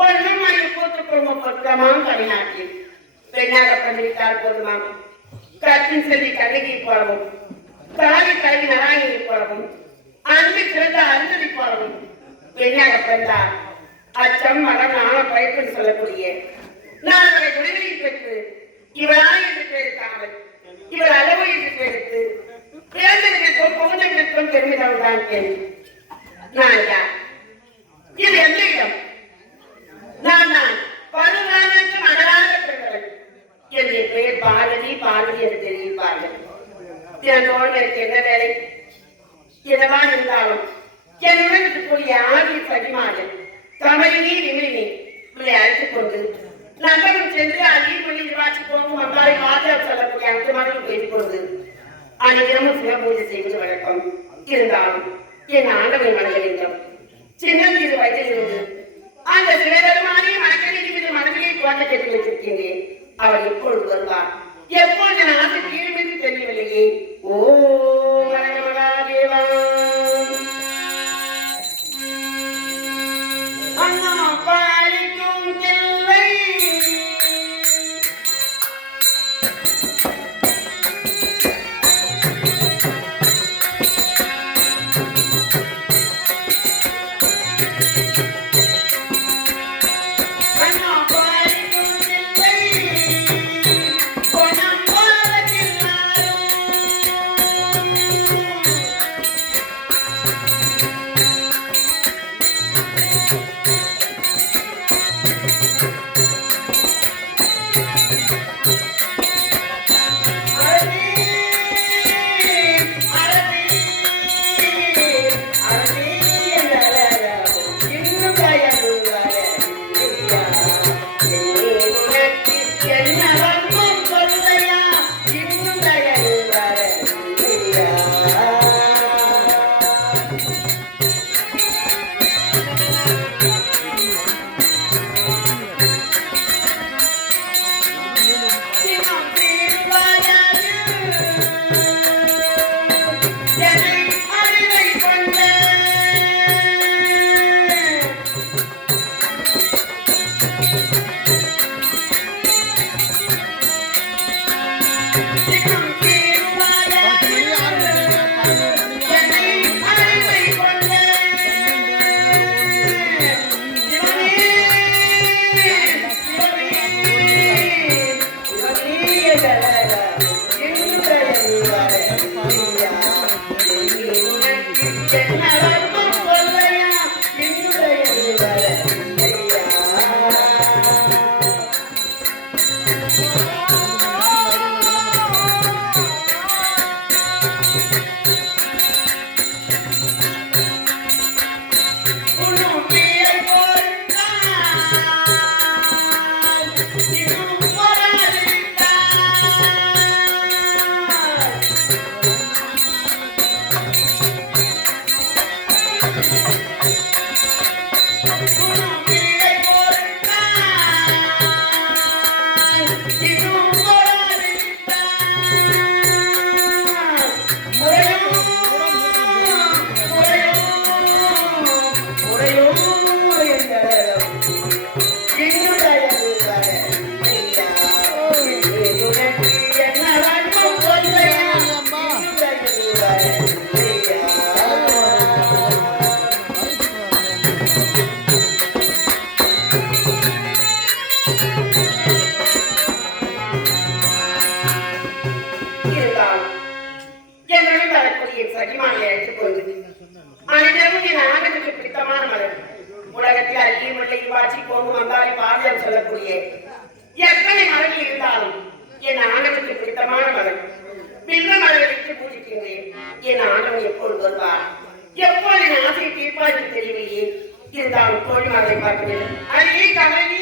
பொண்ணும் மணி கூத்து குடும்பம் பொருத்தமாம் தமிழ்நாட்டில் பெண்ணாக பண்ணிவிட்டால் போதுமா? கத்தின் செல்வி கண்ணகி போலவும் காவி கல்வி நாராயணி போலவும் அன்பு சிறந்த அருந்ததி போலவும் பெண்ணாக பிறந்தார் அச்சம் மகன் ஆன பயிற்சி சொல்லக்கூடிய நான் அவரை விடுதலையில் பெற்று இவரா என்று பேருக்காமல் இவர் அளவு என்று பேருக்கு பேர்ந்தெடுக்கும் புகுந்தெடுக்கும் பெருமிதம் தான் கேள்வி. நான் யார்? இது எந்த இடம்? நான் பருவானுக்கு மகளாக பிறந்தவள். என்னுடைய பெயர் பார்வதி. பார்வதி என்று தெரிவிப்பார்கள். தினத்தோடு எனக்கு என்ன வேலை? என்னவா இருந்தாலும் என்னுடன் இருக்கக்கூடிய ஆதி சகிமார்கள் தமிழினி விமிழினி இவரை அழைத்துக் கொண்டு நகரம் சென்று அடியில் மொழி நிர்வாட்சி போகும் அங்காலை பாதுகாப்பு சொல்லக்கூடிய அனைத்து மகளும் பேசிக்கொண்டு அனைத்தினமும் சிவ பூஜை செய்வது வழக்கம். இருந்தாலும் என் ஆண்டவனை வணங்க வேண்டும். சின்னஞ்சிறு வயதில் இருந்து அந்த சிவபெருமானே மனக்கணிக்கு மனதிலே கோட்டை கட்டி வைத்திருக்கின்றேன். அவர் எப்பொழுது வருவார்? எப்பொழுது என் ஆசை தீர்மென்று தெரியவில்லையே. ஓ மகாதேவா அண்ணா பாலிக்கும் தில்லை சொல்லக்கூடிய எத்தனை மரங்கள் இருந்தாலும் என் ஆண்டவனுக்கு பிடித்தமான மரம் பின்ன மரங்களுக்கு பூஜிக்கின்றேன். என் ஆண்டவன் எப்பொழுது வருவார்? எப்பொழுது என் ஆசையை தீர்ப்பார் என்று தெரியவில்லையே. இருந்தாலும் தோழி மரத்தை பார்க்கிறேன். அழகே கவலை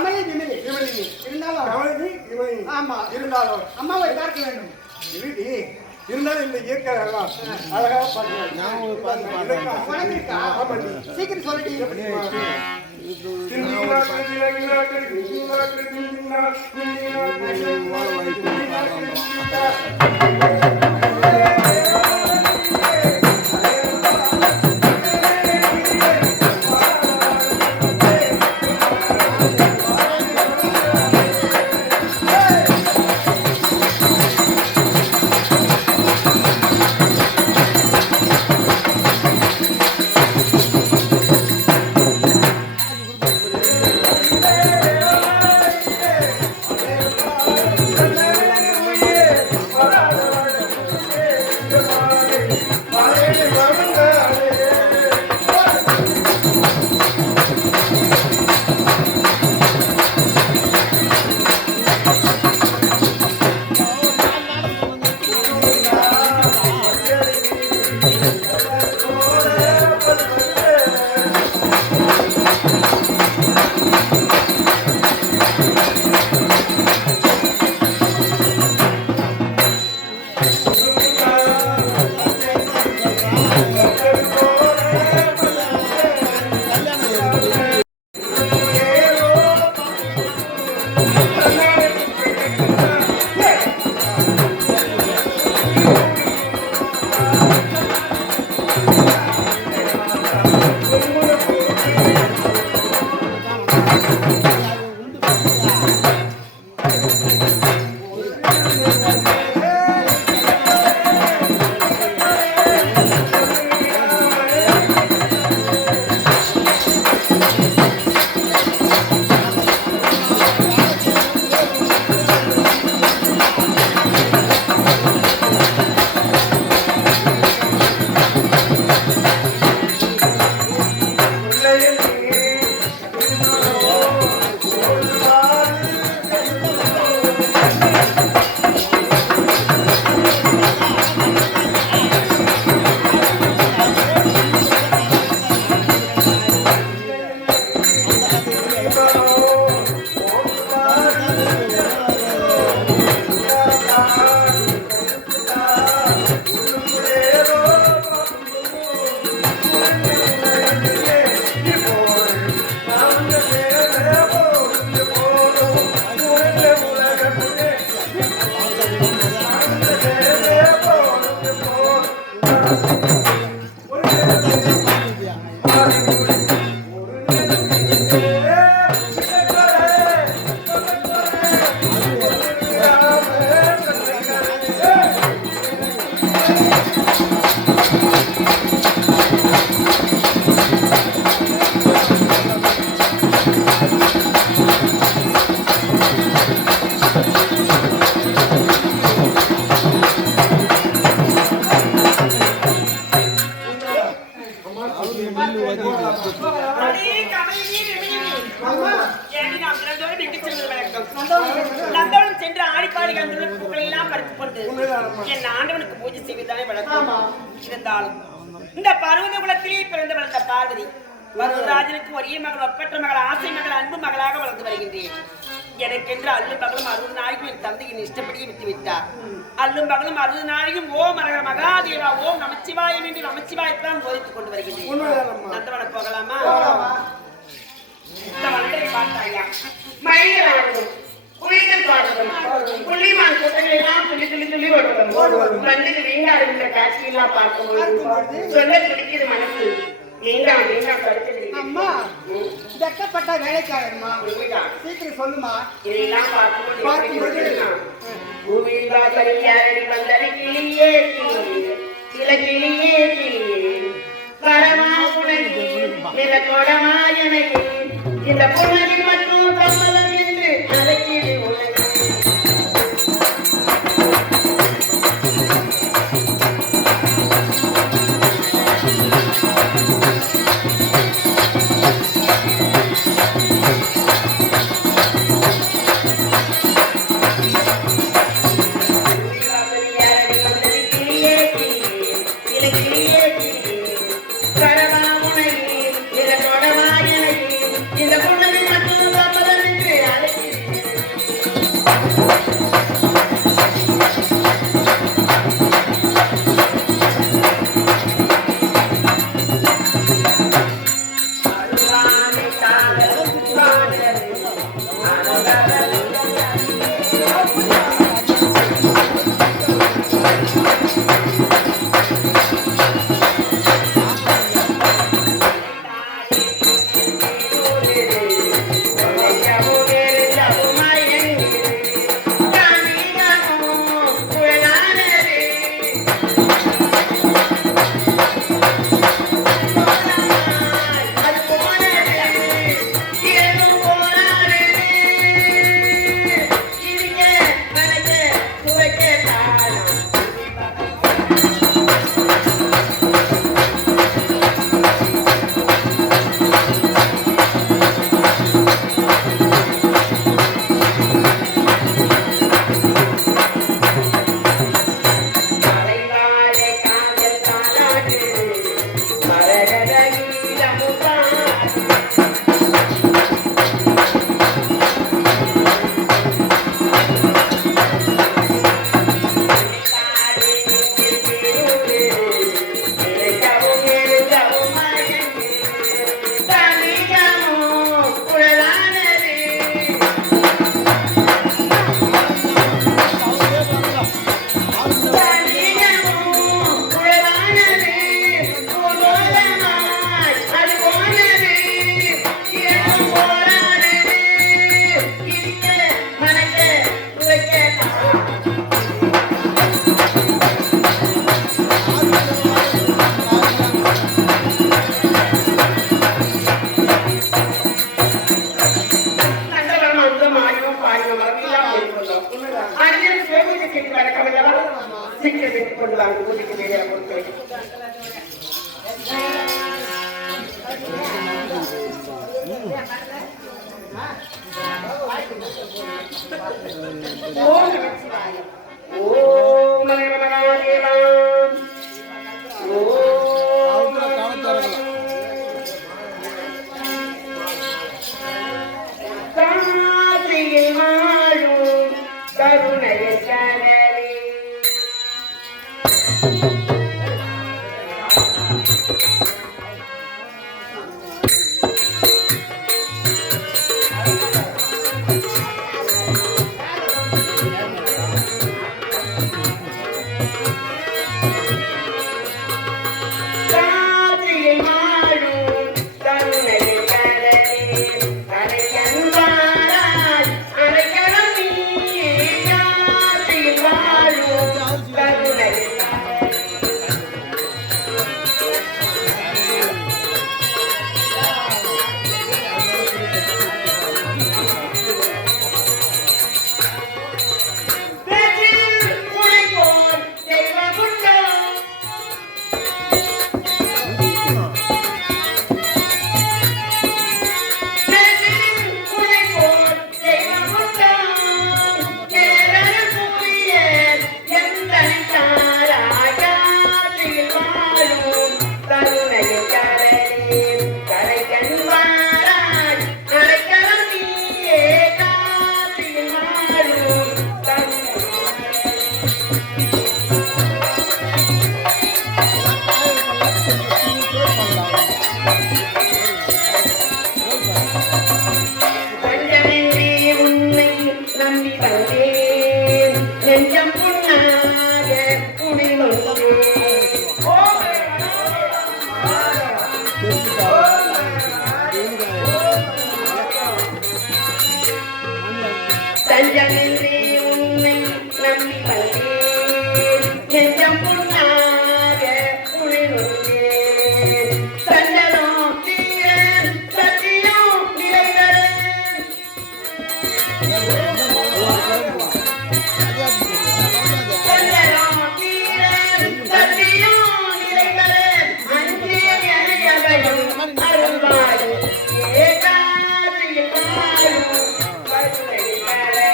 கமலி விமலி விமலினி இருந்தாலும் கமலினி விமலினி ஆமா இருந்தாலும் அம்மாவை பார்க்க வேண்டும் இருந்தாலும் இந்த இயற்கை அழகா சீக்கிரம் சொல்லிட்டு நந்தவனம் சென்று ஆடிப்பாடி கண்டுள்ள பூக்களை எல்லாம் பறித்துக் கொண்டு என் ஆண்டவனுக்கு பூஜை செய்வதுதானே வழக்கம். இருந்தாலும் இந்த பருவத குலத்திலே பிறந்து வளர்ந்த பார்வதி வருவராஜனுக்கு ஒரே மகள், ஒப்பற்ற மகள், ஆசை மகள், அன்பு மகளாக வளர்ந்து வருகின்றேன். எனக்கென்று அல்லும் பகலும் 60 நாளைக்கும் என் தந்தையின் இஷ்டப்படியே விட்டுவிட்டார். அல்லும் பகலும் 60 நாளைக்கும் ஓம் அரக மகாதேவா, ஓம் நமச்சிவாயம் என்று நமச்சிவாயத்தான் போதித்துக் கொண்டு வருகின்றேன். நந்தவனம் போகலாமா? இந்த மலரை பார்த்தாயா, மயிலாடும் குயில்கள் பாடுவதும் புள்ளிமான் கூட்டங்கள் எல்லாம் துளி துளி துளி ஓடுவதும் கண்ணுக்கு வீங்காடுகின்ற காட்சியெல்லாம் பார்க்கும்போது சொல்ல துடிக்குது மனசு. வீங்காம் வீங்காம் கருத்து அம்மா வெக்கப்பட்ட வேலைக்காரம்மா, சீக்கிரம் சொல்லுமா. இதெல்லாம் பார்க்கும்போது பூமியில் வாசலில் வந்தன கிளியே கிளியே கிளியே கிளியே வரமா புனகி நில கொடமாயனகி இந்த புனகி மட்டும் கமலம் என்று அழைக்கிது உலகி. Para ஓம் நமச்சிவாய. ஓம் நமச்சிவாய. ஓம் காசியில் வாழும் கருணையை கடலே. காசியில் வாழும் கருணையை கடலே. கரையன்பாராய் அரைக்கலம் நீயே. காசியில் வாழும் கருணையை கடலே. பேச்சில் உழைப்போர் தெய்வமுண்டோ. பேச்சில் உழைப்போர் தெய்வமுண்டோ. பேரருள் புரிய எந்தன் தாராய். காசியில் வாழும் கருணையை கடலே. கரையன்பாராய் அரைக்கலம் நீயே. காசியில் வாழும் கருணையை கடலே. கொஞ்சமின்றி உன்னை நம்பி வந்தேன். நெஞ்சம் புண்ணாக குடிவந்தேன். தஞ்சமின்றி உன்னை நம்பி வந்தேன். நெஞ்சம் புண்ணாக குடிவந்தேன். சஞ்சலம் தீர சத்தியம் நிலைகளே. சஞ்சலம் தீர சத்தியம் நிலைகளே. அஞ்சிய எதையும் அருள்வாய். ஏகாசியில் வாழும் கருணையை கடலே.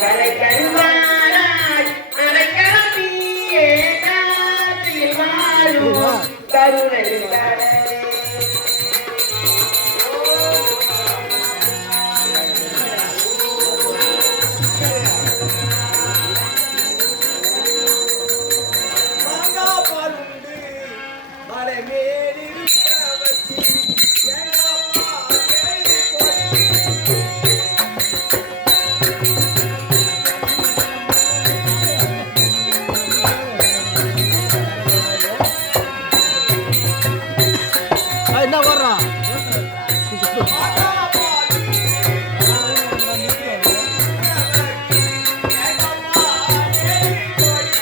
கரையன்பாராய் அரைக்கலம் நீயே. காசியில் வாழும் கருணையை கடலே. மாங்காய் பாலுண்டு மலை மேலிருப்பவர்க்கு தேங்காய் பால் தேடி கொடு. என்ன வர்றான் மாங்காய் பாலுண்டு மலை மேலிருப்பவர்க்கு தேங்காய் பால் தேடி கொடு.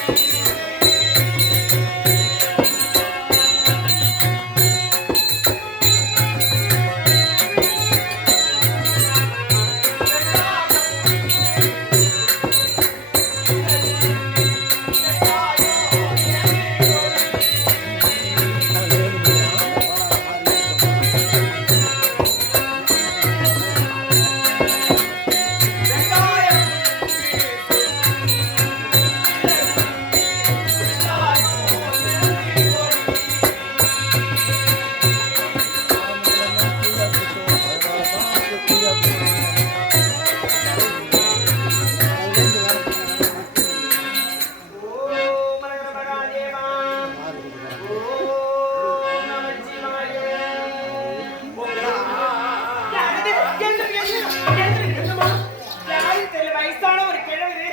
ஓம் நமச்சிவாய. ஓம் நமச்சிவாய. வயசான ஒரு கிழவரு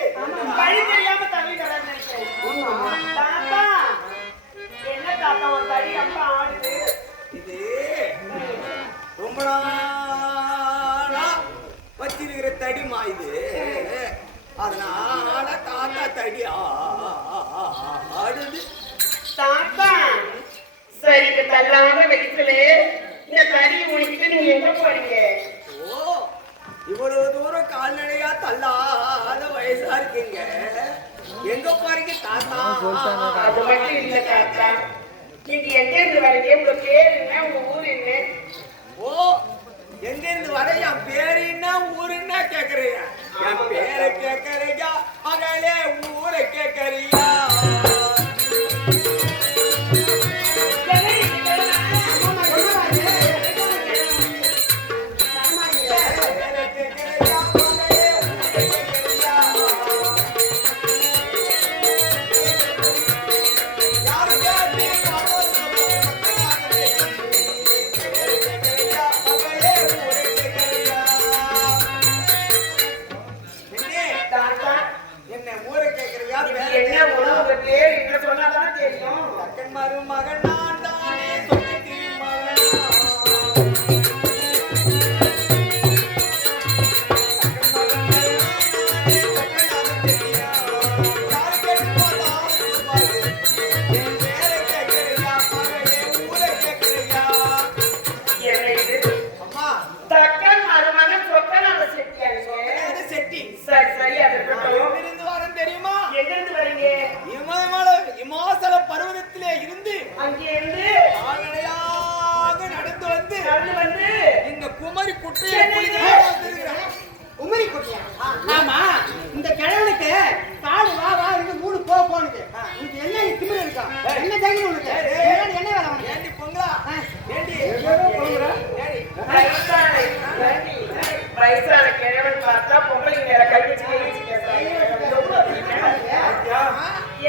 வழி தெரியாம தள்ளி நினைச்சேன். தாத்தா என்ன தாத்தா ஒரு தடி அப்பா ஆடுது. இது ரொம்ப நாளா வச்சிருக்கிற தடிமா இது. அதனால தாத்தா தடி ஆடுது. தாத்தா சரிக்கு தள்ளாத வயசுல இந்த தடியை முடிச்சுட்டு நீங்க எங்க போறீங்க? ஓ, இவ்வளவு தூரம் கால்நடையா தள்ளாத வயசா இருக்கீங்க. எங்க போறீங்க தாத்தா? அது மட்டும் இல்ல தாத்தா, நீங்க எங்க இருந்து வரீங்க? உங்க பேர் என்ன? உங்க ஊர் என்ன? ஓ, எங்க இருந்து வர என் பேரு என்ன ஊரு என்ன கேக்குறீங்க? என் பேர கேட்கறியா இமாசல பர்வதத்திலே இருந்து அங்கே இருந்து நடந்து வந்து இந்த குமரி குட்டையை உமரி குட்டியா? ஆமா, இந்த கிழவனுக்கு காடு வா வா இருந்து மூணு போனுது. உனக்கு என்ன திமிரு இருக்கா? என்ன தைரியம் உனக்கு? என்ன வேலை உனக்கு? ஏண்டி பொங்கலா ஏண்டி வயசான கிழவன் பார்த்தா பொம்பளை மேல கை வச்சு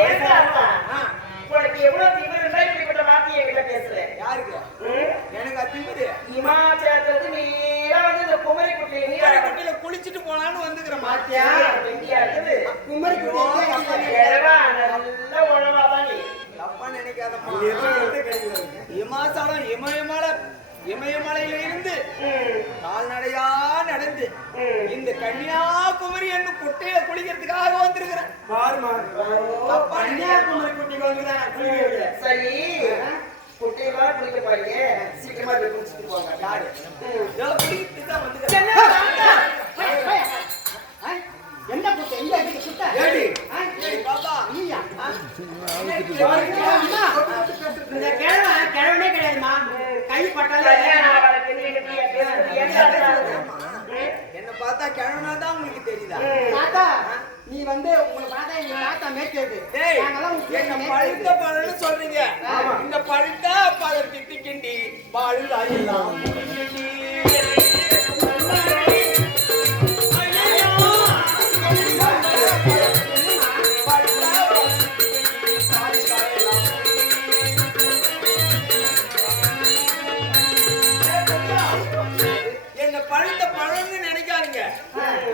ஏன் தாத்தா உனக்கு எவ்வளவு திமிரு இருந்தா இப்படிப்பட்ட வார்த்தையை என்கிட்ட பேசுறேன்? யாருக்கு? எனக்கு திமிரு. இமாச்சலத்துக்கு நீரா வந்து இந்த குமரி குட்டையில குளிச்சுட்டு போலான்னு வந்துக்கிற மாத்தியா வெண்டியா இருக்குது. குமரி குட்டி கிழவா நல்ல உழவாதான் நீ தப்பா நினைக்காதப்பா. இமாசலம் இமயமலையில இருந்து கால்நடையா நடந்து இந்த கன்னியாகுமரி என்னும் குட்டையில குளிக்கிறதுக்காக வந்திருக்கிறேன். கன்னியாகுமரி குட்டிக்கு வந்து சரி குட்டையில குளிக்க போறீங்க, சீக்கிரமா போய் குளிச்சுட்டு போங்க. யாரு? குளிக்கிறதுக்கு தான் வந்துக்கிறேன். என்ன குட்டை? எங்க இருக்கு குட்டை? பாபா ஐயா, இந்த கிழவனே கிடையாதுமா. கை பட்டாலே என்ன பார்த்தா கிழவனா தான் உங்களுக்கு தெரியுதா? தாத்தா, நீ வந்து உங்களை பார்த்தா எங்க தாத்தா மேய்க்கிறது. என்ன பழுத்த பழம்னு சொல்றீங்க. இந்த பழுத்த பழத்துக்கு கிண்டி பழுதா எல்லாம்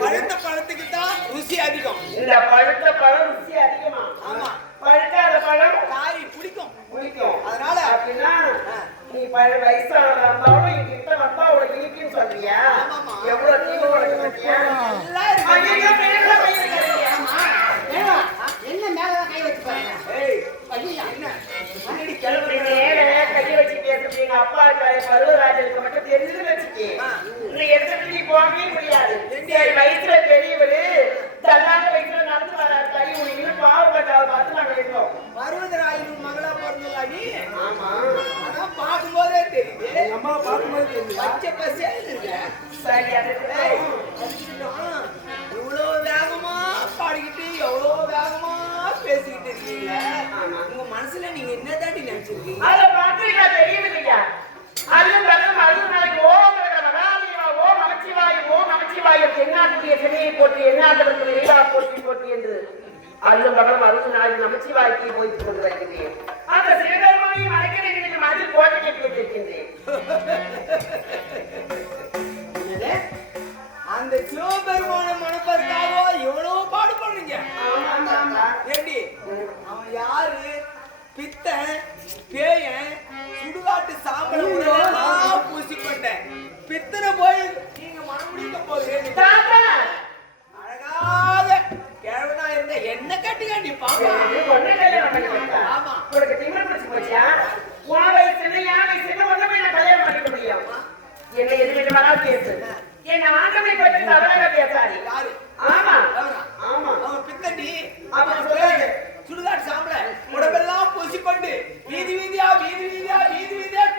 பழுத்த பழத்துக்கு தான் ருசி அதிகம். இந்த பழுத்த பழம் ருசி அதிகமா? ஆமா. பழுக்காத பழம் காய் பிடிக்கும். அதனால அப்படின்னா நீ வயசானதா இருந்தாலும் என்கிட்ட வந்தா உனக்கு இனிக்குன்னு சொல்றியா? எவ்வளவு தீவு உனக்கு பத்தியா? என்ன மேலதான் கை வச்சு பாருங்க. கையை வச்சு பேசுறீங்க. அப்பா பருவராஜனுக்கு மட்டும் தெரிஞ்சதுன்னு வச்சுக்கே இந்த இடத்துல நீ போகவே முடியாது. வயசுல பெரியவரு தன்னால வயசுல நடந்து வராது. தனி உனக்கு பாவப்பட்டாவை பார்த்து நாங்க இருக்கோம். பருவதராஜன் மகளா பிறந்ததா நீ? ஆமா. ஆனா பார்க்கும்போதே தெரியுது. அம்மா பார்க்கும்போது தெரியுது. பச்சை பசேல் இருக்க. சரி அதுக்கு இவ்வளவு வேகமா பாடிக்கிட்டு எவ்வளவு வேகமா பேசிக்கிட்டு இருக்கீங்க. உங்க மனசுல நீங்க என்ன தாண்டி நினைச்சிருக்கீங்க? அதை பார்த்துருக்கா தெரியவில்லையா? அதுவும் பக்கம் அதுவும் நாளைக்கு ஓம் மகாதேவா ஓம் நமச்சிவாயம் தென்னாட்டுடைய சிலையை போட்டு எண்ணாட்டத்தில் எல்லா போட்டி என்று அதுவும் பக்கம் அதுவும் நாளைக்கு நமச்சிவாய்க்கு போய்த்து கொண்டு வைக்கிறேன். அந்த சிவபெருமானை மறைக்க வேண்டும் அதில் கோட்டை கட்டி வைத்திருக்கின்றேன். அந்த சிவபெருமான மனப்பதற்காக எவ்வளவு பாடுபடுறீங்க. ஏண்டி அவன் யாரு? பித்தன் பேயன் சுடுகாட்டு சாம்பல் பூசிக்கொண்ட பித்தனை போய் நீங்க மனமுடிக்க போகிறேன். அழகாக கிழவனா இருந்த என்ன கட்டுக்காண்டி பாப்பா. ஆமா உனக்கு திமிரு பிடிச்சு போச்சியா? உன் வயசுல என் வயசுல ஒன்ன போய் நான் கல்யாணம் பண்ணிக்க முடியும். என்ன எதுக்கிட்ட வேணாலும் பேசு. என்ன ஆண்டவனை பற்றி தவறாக பேசாதே. ஆமா ஆமா அவன் பித்தண்டி அவன் சொல்லுங்க. சுடுகாட்டு சாம்பல உடம்பெல்லாம் பூசிக்கொண்டு வீதி வீதியா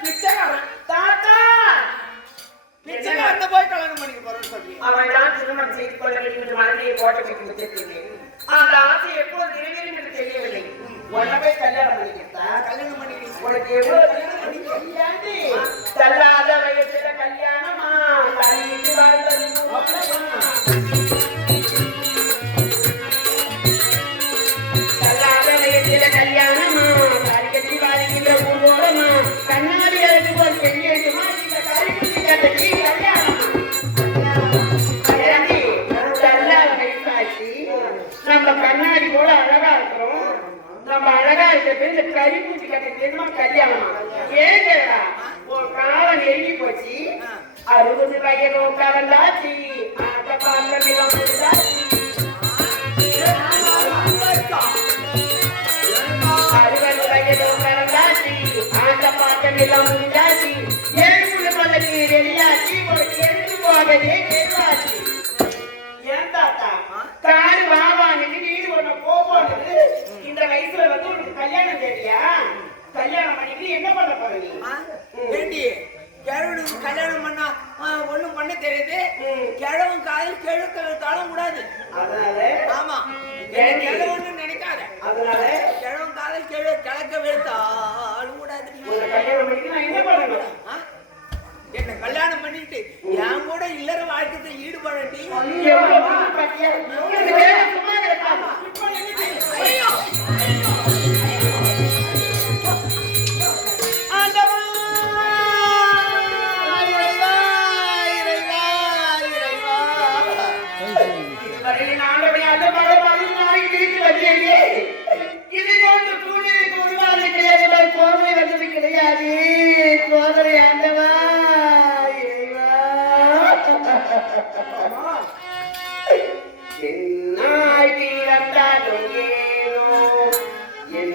பிச்சைக்காரன். தாத்தா பிச்சைக்காரன் போய் கல்யாணம் பண்ணிக்க போறேன்னு சொல்லி அவன் தான் திருமணம் செய்து கொள்ள வேண்டும் என்று மனதிலே கோட்டை கட்டி வச்சிருக்கிறேன். அந்த ஆசை எப்போது நிறைவேறும் என்று கறி பூச்சி கட்டுறது என்னமா கல்யாணமா ஏன் கேடா ஒரு காலம் நெருங்கி போச்சு 60 வயது உட்கார்ந்தாச்சு அந்த பாத்திரம் எல்லாம் முடிஞ்சாச்சு 60 வயது உட்கார்ந்தாச்சு அந்த பாத்திரம் எல்லாம் முடிஞ்சாச்சு 7 பதவி வெளியாச்சு ஒரு கெடுத்து போகவே கேள்வாச்சு ஏன் தாத்தா காடு வாவானுக்கு வீடு ஒண்ணு போகணுது இந்த வயசுல வந்து உனக்கு கல்யாணம் தெரியா கல்யாணம் பண்ணிட்டு என்ன பண்ண போற நீ கிழவனுக்கு கல்யாணம் பண்ணா ஒண்ணும் பண்ண தெரியுது கிழவன் காதல் கிழக்க வைத்தாலும் கூடாது அதனால ஆமா கிழவன்னு நினைக்காத அதனால கிழவன் காதல் கிழக்க வைத்தாலும் கூடாது கல்யாணம் பண்ணிட்டு நான் என்ன பண்ணணும் என்ன கல்யாணம் பண்ணிட்டு என் கூட இல்லற வாழ்க்கை ஈடுபடட்டி கிடையாது சோதனை ஆண்டவா என்னாய் தீரத்தாலும் ஏனோ என்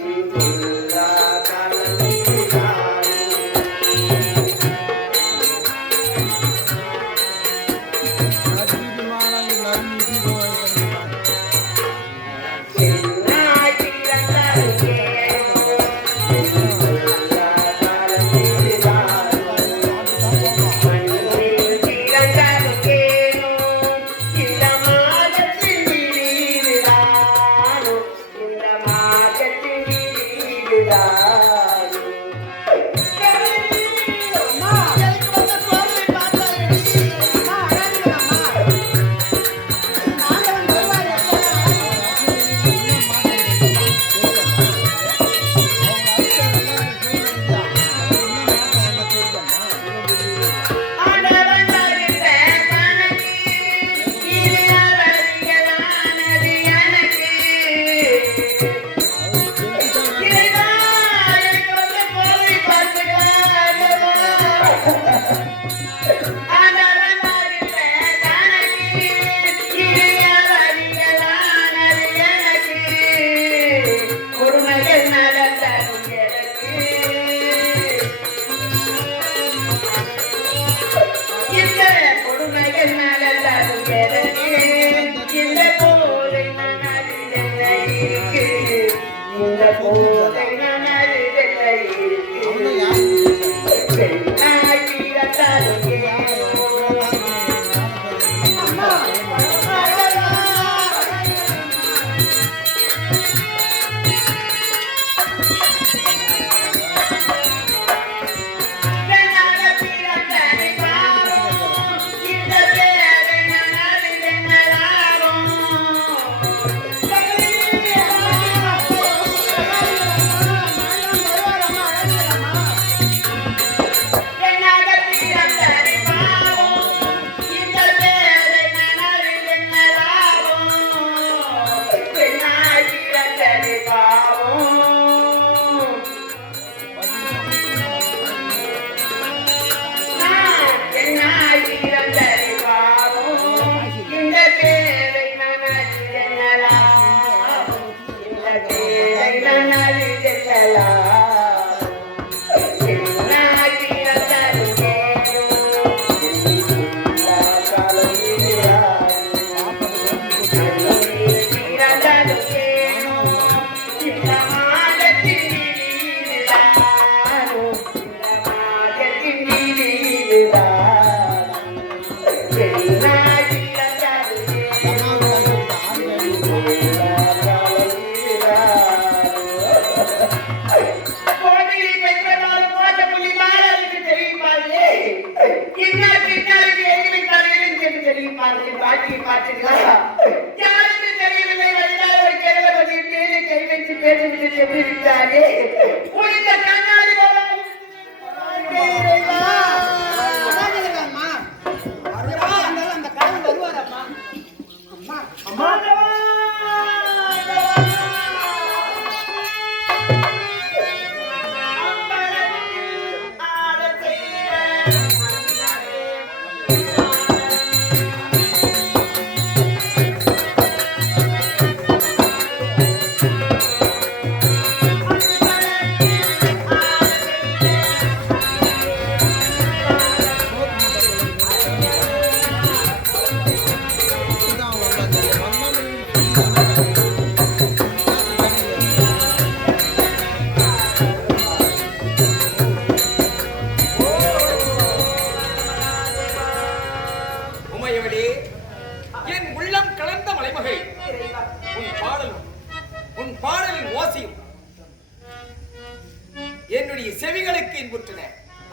என்னுடைய செவிகளுக்கு இன்புற்றன.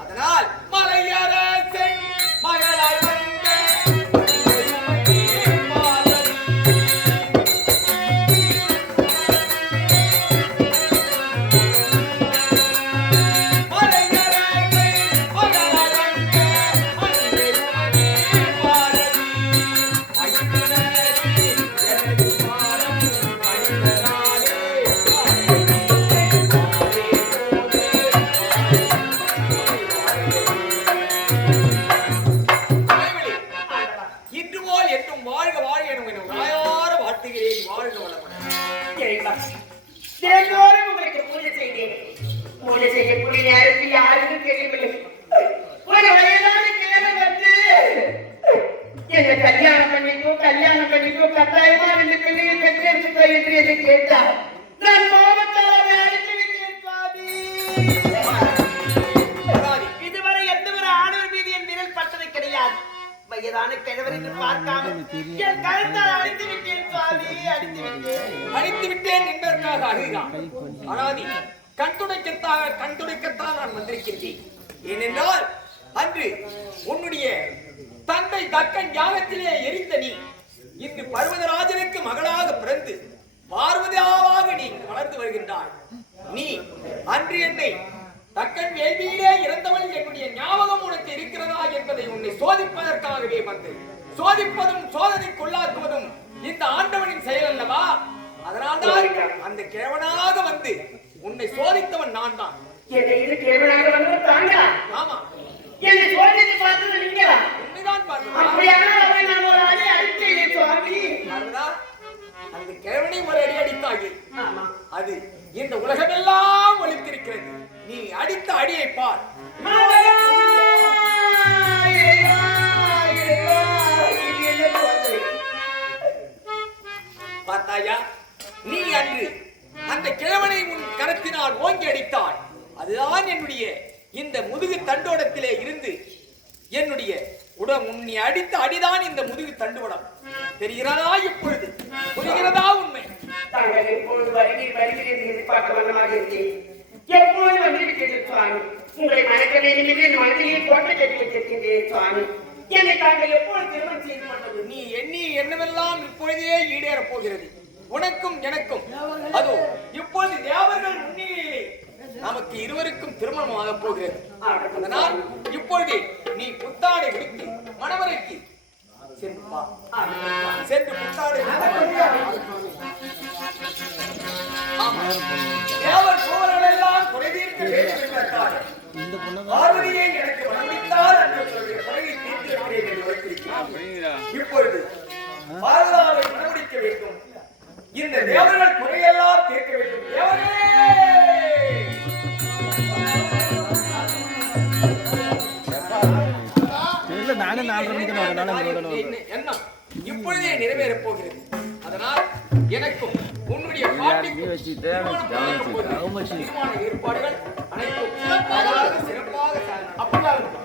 அதனால் மலையரசை மகளாய் வந்த தினந்தோறும் உங்களுக்கு பூஜை செய்தேன். பூஜை செய்யக்கூடிய நேரத்தில் யாருக்கும் தெரியவில்லை. ஒரு வயதான கிழமை வந்து என்ன கல்யாணம் பண்ணிக்கோ கட்டாயமா ரெண்டு பிள்ளைகள் பெற்றெடுத்துக்கோ என்று என்னை கேட்டார். நான் கோபத்தால் அழைத்து விட்டேன் சுவாமி. இதுவரை எந்த ஒரு ஆணவர் மீது என் விரல் பட்டது கிடையாது. வயதான கிழவர் என்று பார்க்காமல் என் கருத்தால் அடித்து விட்டேன் சுவாமி, அடித்து விட்டேன் என்பதற்காக அழுகிறான். ஆனால் கண்துடைக்கத்தான் நான் வந்திருக்கின்றேன். ஏனென்றால் அன்று உன்னுடைய தந்தை தக்கன் யாகத்திலே எரிந்த நீ இன்று பர்வதராஜனுக்கு மகளாக பிறந்து பார்வதியாவாக நீ வளர்ந்து வருகின்றாய். நீ அன்று என்னை தக்கன் வேள்வியிலே இறந்தவள் என்னுடைய ஞாபகம் உனக்கு இருக்கிறதா என்பதை உன்னை சோதிப்பதற்காகவே வந்தேன். சோதிப்பதும் சோதனைக்குள்ளாக்குவதும் இந்த ஆண்டவனின் செயல் அல்லவா? அதனால்தான் அந்த கிழவனாக வந்து உன்னை சோதித்தவன் நான் தான். ஆமா, என்னை சோதித்து பார்த்தது நீங்களா? உண்மைதான் பார்த்தேன். அப்படியானால் அவரை நான் ஒரு அடி அடித்தேன் சுவாமி. அந்த கிழவனை ஒரு அடி அடித்தாகி அது இந்த உலகமெல்லாம் ஒழித்திருக்கிறது. நீ அடித்த அடியை பார். பார்த்தாயா, நீ அன்று அந்த கிழவனை உன் கரத்தினால் ஓங்கி அடித்தாய். அதுதான் என்னுடைய இந்த முதுகு தண்டோடத்திலே இருந்து என்னுடைய உடம் நீ அடித்த அடிதான் இந்த முதுகு தண்டுவடம். தெரிகிறதா? இப்பொழுது புரிகிறதா உண்மை? தாங்கள் எப்பொழுது வருகிறேன் எதிர்பார்க்க வண்ணமாக இருக்கேன். எப்பொழுது வந்திருக்கிறேன் சுவாமி. உங்களை மறக்க வேண்டும் என்று என் மனதிலே கோட்டை கட்டி வைத்திருக்கின்றேன் சுவாமி. என்னை தாங்கள் எப்பொழுது திருமணம் செய்து கொண்டது? நீ எண்ணி என்னவெல்லாம் இப்பொழுதே ஈடேறப் போகிறது. உனக்கும் எனக்கும் அதோ இப்பொழுது தேவர்கள் முன்னிலையிலே நமக்கு இருவருக்கும் திருமணமாக போகிறது. அதனால் இப்பொழுதே நீ புத்தாடை விடுத்து மணவரைக்கு சென்று புத்தாடை தேவர் சோழர்கள் எல்லாம் குறை தீர்க்க வேண்டும் என்பதற்காக பார்வதியை எனக்கு வணங்கித்தால் அந்த குறையை தீர்த்திருக்கிறேன் என்று உரைத்திருக்கிறார். இப்பொழுது பார்வதாவை மணமுடிக்க வேண்டும். இந்த தேவர்கள் குறையெல்லாம் தீர்க்க வேண்டும். தேவர்களே, எண்ணம் இப்பொழுதே நிறைவேறப் போகிறது. அதனால் எனக்கும் உன்னுடைய ஏற்பாடுகள் அனைத்தும் சிறப்பாக அப்படியாக இருக்கும்.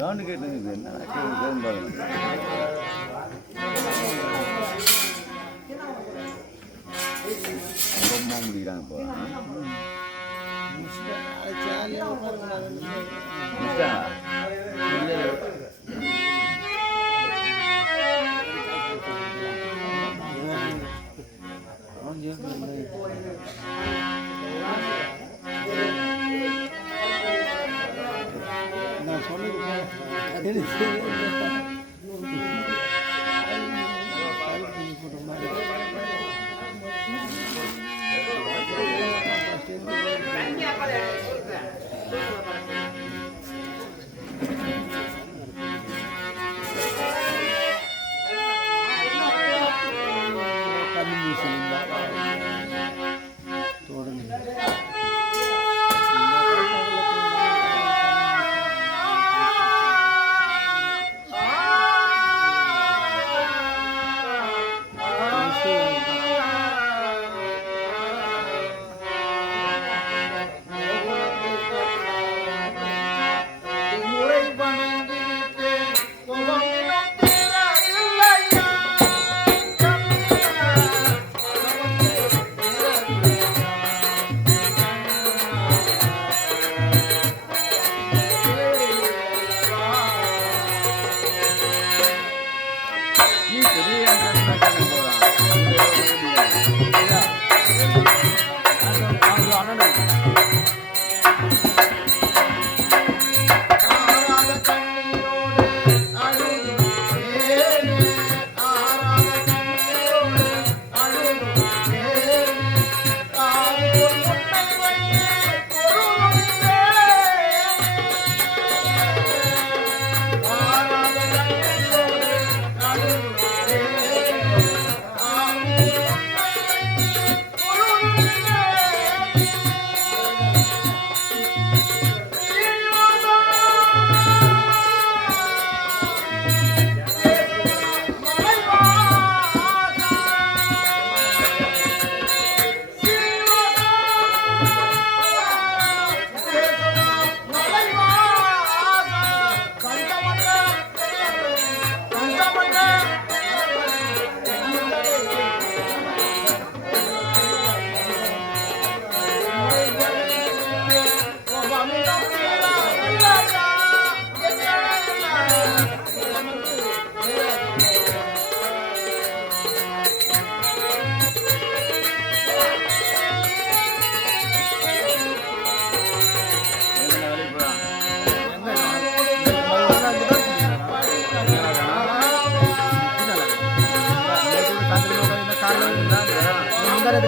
கவுண்ட் கேட்டுங்க என்ன முடிக்கிறாங்க இப்போ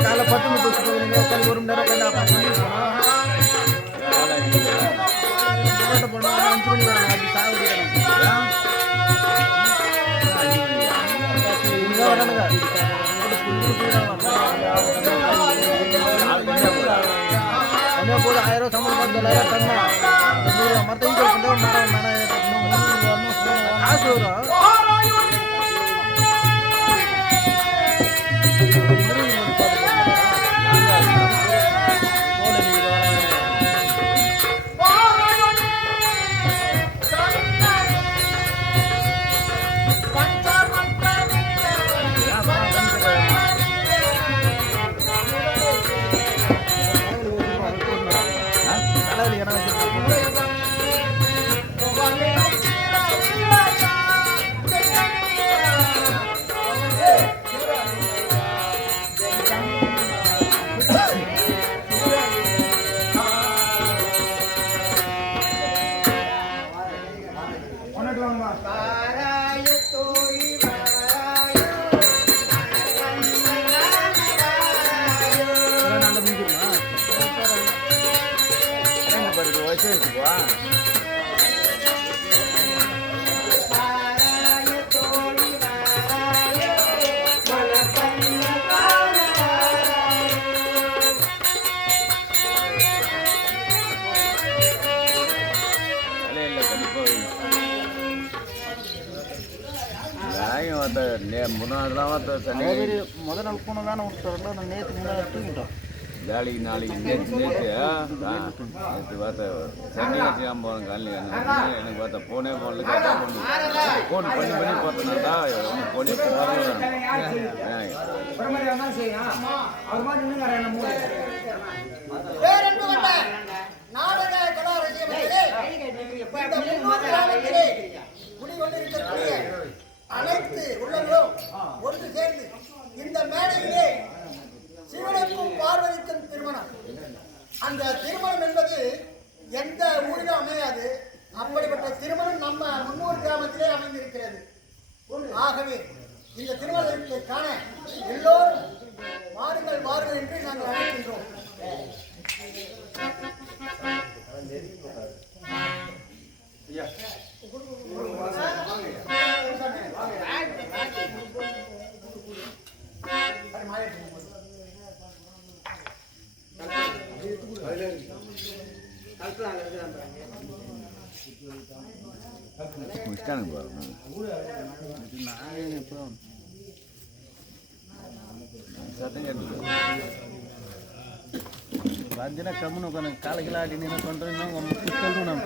காலை 10 மணி போச்சு உட்காந்து 1 மணி நேரம் போனோம் 5 மணி வரும் அப்படி சாகுது போது 1000 சம்பளம் பார்த்து 9,000 தரணும் மற்ற காசு வரும் முதல் நாள் போன தானே விட்டுறோம் நேற்று முன்னாடி தூங்கிட்டோம் வேலைக்கு நாளைக்கு நேற்று பார்த்தா சனியாச்சு நான் போகிறேன் காலையில் எனக்கு பார்த்தா போனே போகல ஃபோன் பண்ணி பார்த்தேன்னாடா போனே அனைத்து உள்ளங்களும் ஒன்று சேர்ந்து இந்த மேடையிலே சிவனுக்கும் பார்வதிக்கும் திருமணம். அந்த திருமணம் என்பது எந்த ஊரிலும் அமையாது. அப்படிப்பட்ட ஆகவே இந்த திருமணத்தை காண எல்லோரும் வாருங்கள் வாருங்கள் என்று நாங்கள் அழைக்கின்றோம். முடிச்சிட்டானுங்க பாருங்க. சத்தம் கேட்டு ಬಂದಿನ ಕಮ್ಮನು ಕಾಲಗಿಲ ಆಡಿ ನೀನು ಕೊಂಡ್ರೆ ನಾವು ಮುಗಿಸ್ಕೊಂಡು ನಮ್ಮ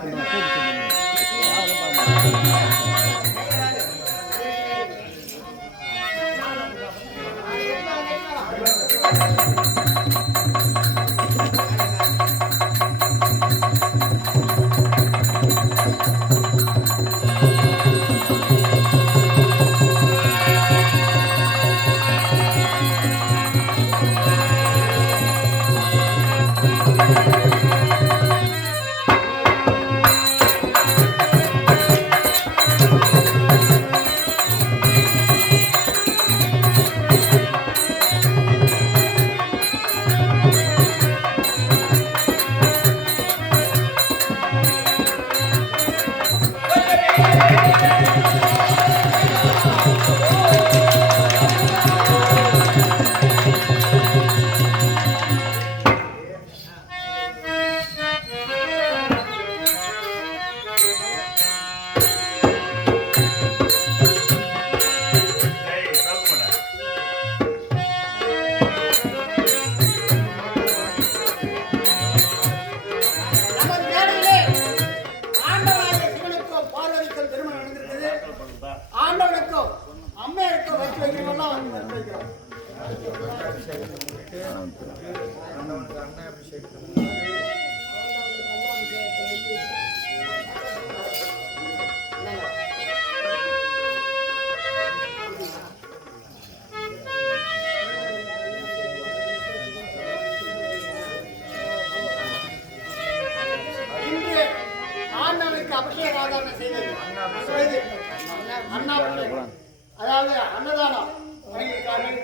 அதாவது அன்னதானம் வழங்கியிருக்கார்கள்.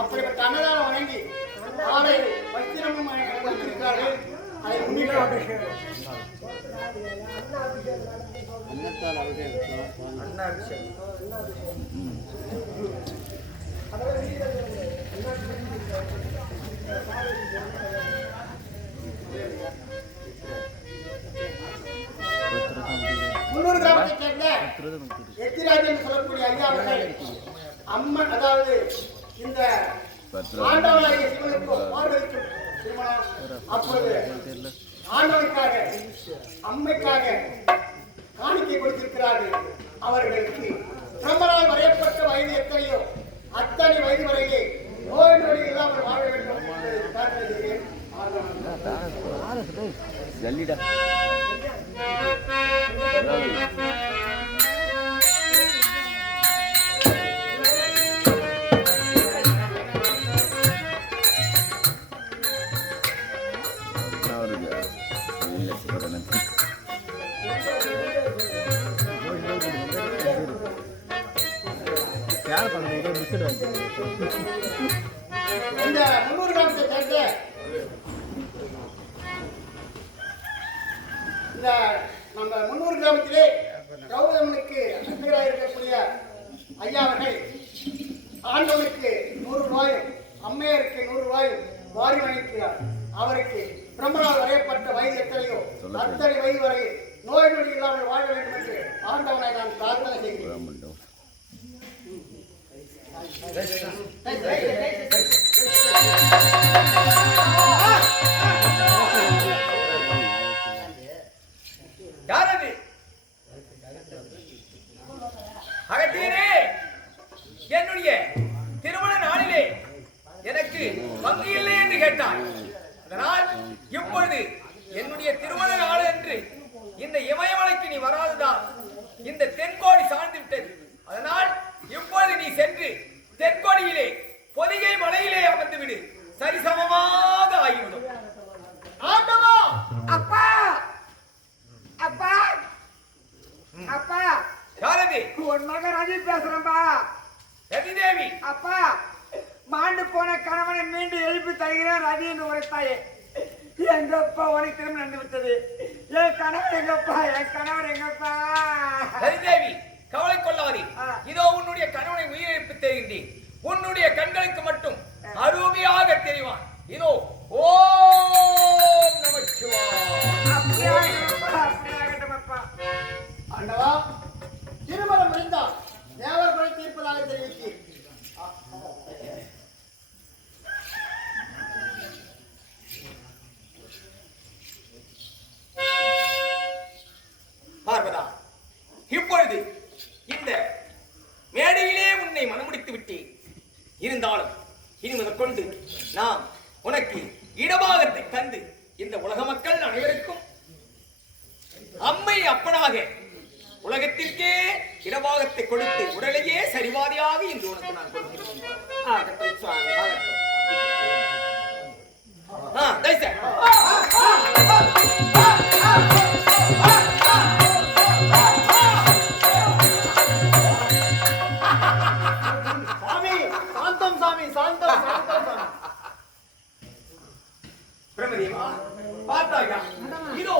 அப்படிப்பட்ட அன்னதானம் வழங்கி ஆலை வஸ்திரமும் வழங்கியிருக்கார்கள். அதை முன்னிட்டு முன்னூறு கிராமத்தை சேர்ந்த எத்திராஜ் என்று சொல்லக்கூடிய ஐயா அவர்கள் அம்மன், அதாவது இந்த ஆண்டவனாகிய சிவனுக்கு பார்வைக்கும் திருமணம். அப்போது ஆண்டவனுக்காக அம்மைக்காக காணிக்கை கொடுத்திருக்கிறார்கள். அவர்களுக்கு பிரம்மனால் வரையப்பட்ட வயது எத்தனையோ அத்தனை வயது வரையிலே நோய் நொடி இல்லாமல் வாழ வேண்டும் என்று பிரார்த்தனை செய்கிறேன். ஜல்லிடா யார் பண்ணுறது பிஸ்கட் வாங்கி இந்த 300 கிராமத்தை சேர்ந்த இந்த நம்ம 300 கிராமத்திலே கௌதமனுக்கு அன்பராக இருக்கக்கூடிய ஐயா அவர்கள் ஆண்டவனுக்கு 100 ரூபாயும் அம்மையாருக்கு 100 ரூபாயும் வாரி வழங்கிக்கிறார். அவருக்கு பிரம்மனால் வரையப்பட்ட வயது எத்தனையோ அத்தனை வயது வரை நோய் நொடி இல்லாமல் வாழ வேண்டும் என்று ஆண்டவனை நான் பிரார்த்தனை செய்கிறேன். யாரது அகத்தீரே? என்னுடைய திருமண நாளிலே எனக்கு பங்கு இல்லை என்று கேட்டார். அதனால் இப்பொழுது என்னுடைய திருமண நாள் என்று இந்த இமயமலைக்கு நீ வராததால் இந்த தென்கோடி சார்ந்து விட்டது. அதனால் இப்பொழுது நீ சென்று தென்கோடியிலே பொதிகை மலையிலே அமர்ந்து விடு. சரிசமமாக ஆகிவிடும். ஆண்டவா, அப்பா அப்பா அப்பா யாரது? உன் மகன் ரஜி பேசுறேன்பா. ரதிதேவி அப்பா மாண்டு போன கணவனை மீண்டும் எழுப்பி தருகிறேன் ரவி என்று உரைத்தாயே. எங்கப்பா உனக்கு திரும்ப நடந்து விட்டது. என் கணவர் எங்கப்பா, என் கணவர் எங்கப்பா? ரதிதேவி கவலை கொள்ளாதே. இதோ உன்னுடைய கணவனை உயிரிழப்பு தெரிகின்றேன். உன்னுடைய கண்களுக்கு மட்டும் அருமையாக தெரிவான். இதோ ஓம் நமச்சிவாய. ஆண்டவா, திருமணம் முடிந்தால் தேவர் கொலை தீர்ப்பதாக தெரிவித்தீர். பார்வதா, இப்பொழுது இந்த மேடையிலே உன்னை மனமுடித்து விட்டேன். இருந்தாலும் இனி முதற்கொண்டு நாம் உனக்கு இடபாகத்தை தந்து இந்த உலக மக்கள் அனைவருக்கும் அம்மை அப்பனாக உலகத்திற்கே இடபாகத்தை கொடுத்து உடலையே சரிவாதியாக இன்று உனக்கு நான் கொடுக்கிறேன். சாமி சாந்தம் சாந்தம். பிரமதேவா, பார்த்தாயா? இதோ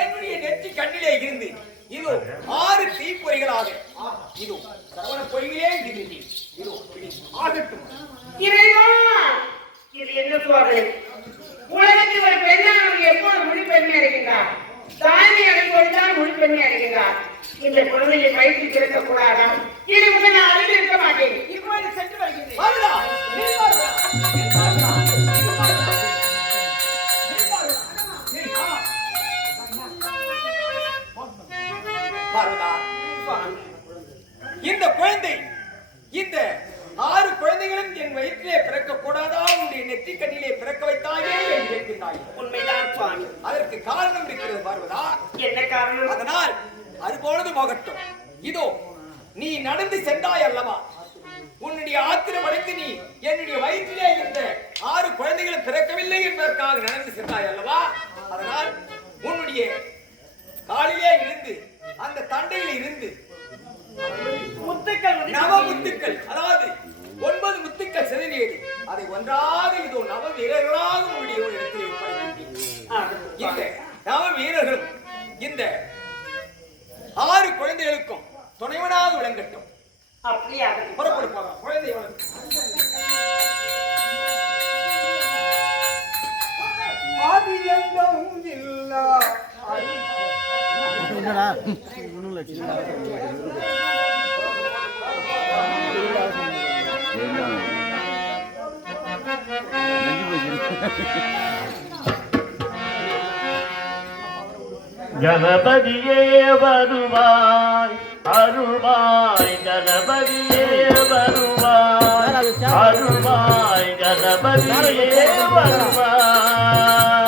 என்னுடைய நெற்றி கண்ணிலே இருந்து இதோ 6 தீப்பொறிகளாக இதோ சரவண பொய்யிலே இருந்து இதோ ஆகட்டும். இறைவா, இது என்ன சோதனை? உலகத்தில் ஒரு பெண்ணானவர் எப்போது முழுப்பெண்மை அடைகின்றார்? தாய்மை அடைப்போதுதான் முழுப்பெண்மை அடைகின்றார். இந்த குழந்தையை வயிற்று திறக்கக்கூடாதா? இது உங்களை நான் அறிந்து இருக்க மாட்டேன். இப்பொழுது சென்று வருகின்றேன். பார்வதா, பார்வதா, இந்த குழந்தை இந்த 6 குழந்தைகளும் என் வயிற்றிலே பிறக்க கூடாதா? உன்னுடைய நெற்றி கண்ணிலே பிறக்க வைத்தாயே என்று கேட்கிறாய். உண்மைதான் சுவாமி. அதற்கு காரணம் இருக்கிறது பார்வதா. என்ன காரணம்? அதனால் அது போனது போகட்டும். இதோ நீ நடந்து சென்றாய் அல்லவா? உன்னுடைய ஆத்திரம் அடைந்து நீ என்னுடைய வயிற்றிலே இருந்த 6 குழந்தைகளும் பிறக்கவில்லை என்பதற்காக நடந்து சென்றாய் அல்லவா? அதனால் உன்னுடைய காலிலே இருந்து அந்த தண்டையில் இருந்து முத்துக்கள் நவ முத்துக்கள், அதாவது 9 முத்துக்கள் சிதறியது. அதை ஒன்றாக இதோ நவ வீரர்களாக உன்னுடைய ஒரு இடத்திலே ஒப்படைக்கின்றேன். இந்த நவ வீரர்களும் இந்த 6 குழந்தைகளுக்கும் துணைவனாக விளங்கட்டும். அப்படியா? புறப்படுப்பாங்க குழந்தை வளர்த்து. ஆதி எங்கும் இல்லா என்னடா ஒன்றும் இல்லை. கணபதியே வருவாய் அருள்வாய், கணபதியே வருவாய் அருள்வாய், கணபதியே வருவாய்.